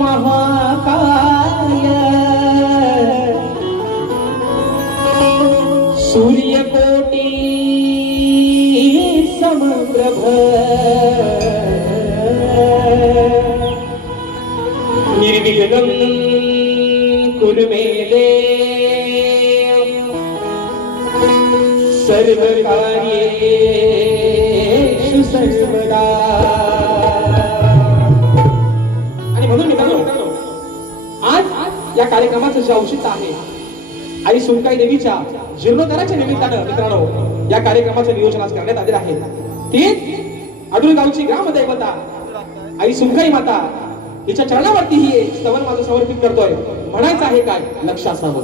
മഹാകായ. സൂര്യകോട്ടി സമപ്രഭ നിർവിഘ്നം കുരുമേലേ. സർവകാര്യേഷു സർവദാ. या कार्यक्रमाचं जे औचित्य आहे आई सुनकाई देवीच्या जीर्णोद्धाराच्या निमित्तानं मित्रांनो या कार्यक्रमाचं नियोजन आज करण्यात आलेलं आहे. ती अडुळ गावची ग्रामदैवता आई सुनकाई माता हिच्या चरणावरती ही स्तवन माझं समर्पित करतोय. म्हणायचं आहे काय? लक्ष असावं.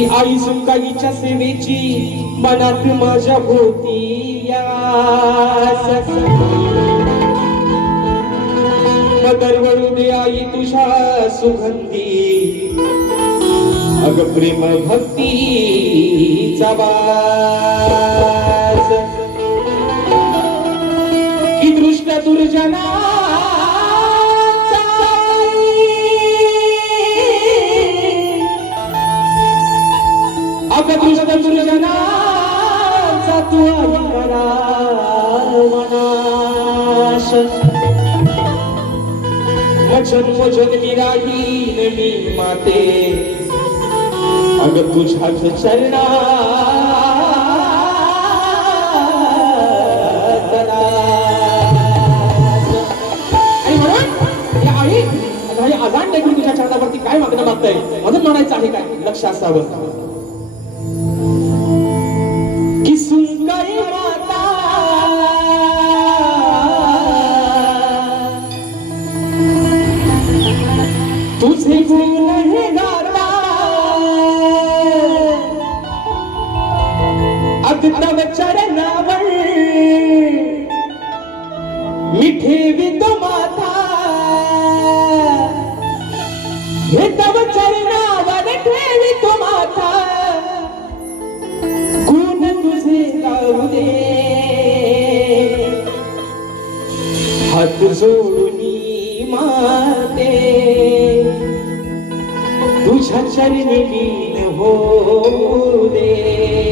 ही आई सुंकाईच्या सेवेची मनात माझ्या होती यास. दरवळू दे आई तुझ्या सुगंधी अग प्रेम भक्तीचा बा जन्म जन्मी राहीन मी माते. अग तुझ्याच चरणा या आजान तुझ्या चरणावरती काय मागणं मागताय? म्हणून म्हणायचं आहे काय? लक्ष असावं. चरणी लीन हो दे.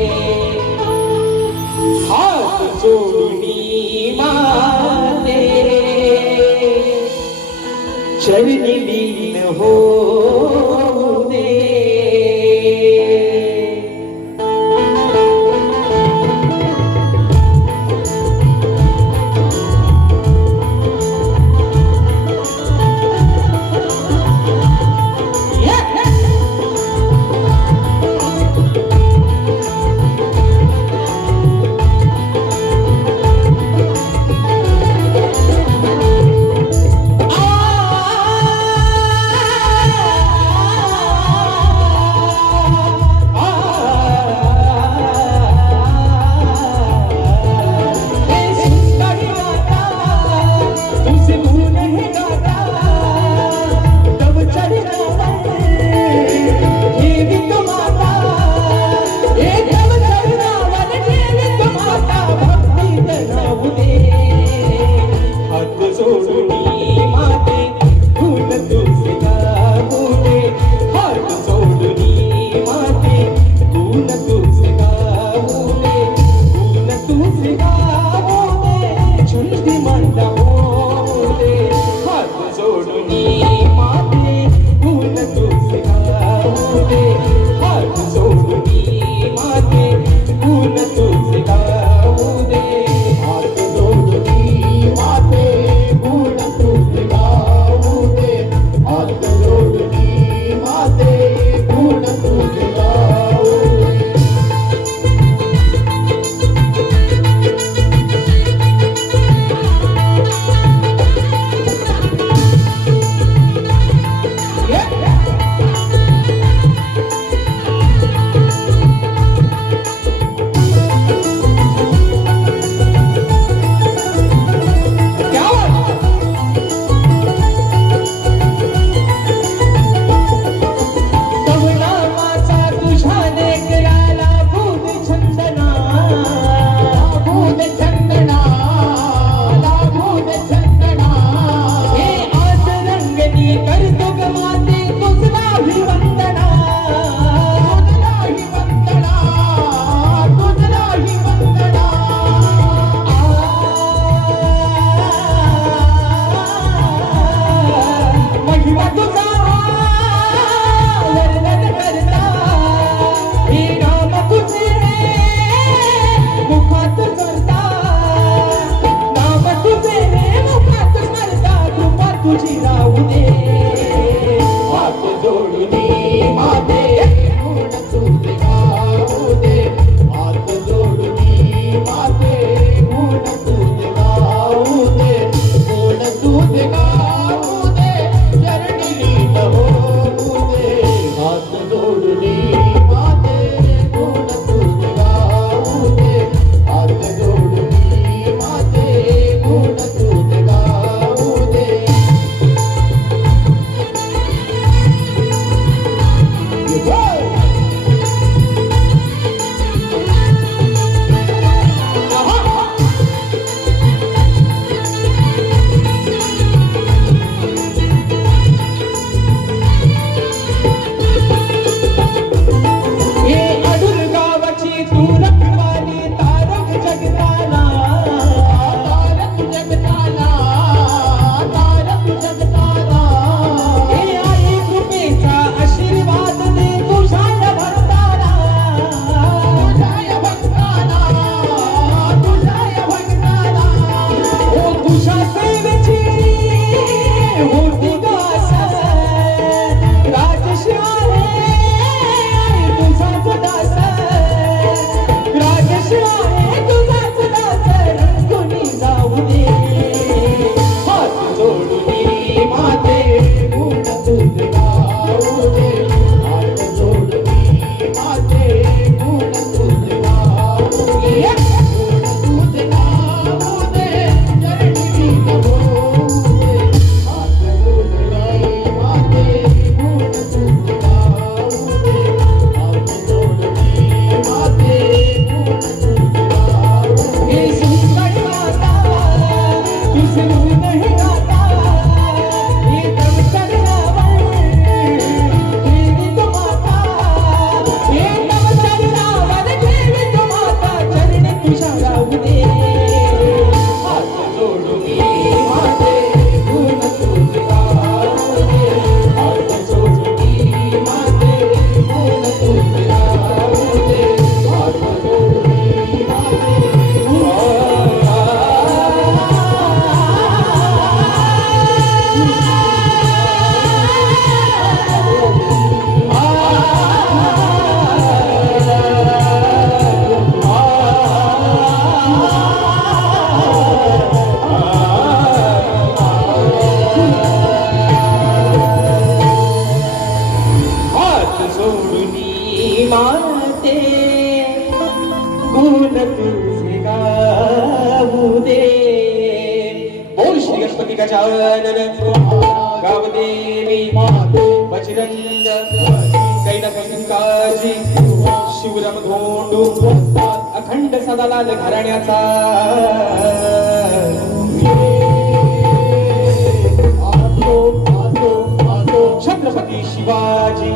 देवी बजरंग कैनकाजी शिवराम गोंडू अखंड सदालाल घराण्याचा. छत्रपती शिवाजी.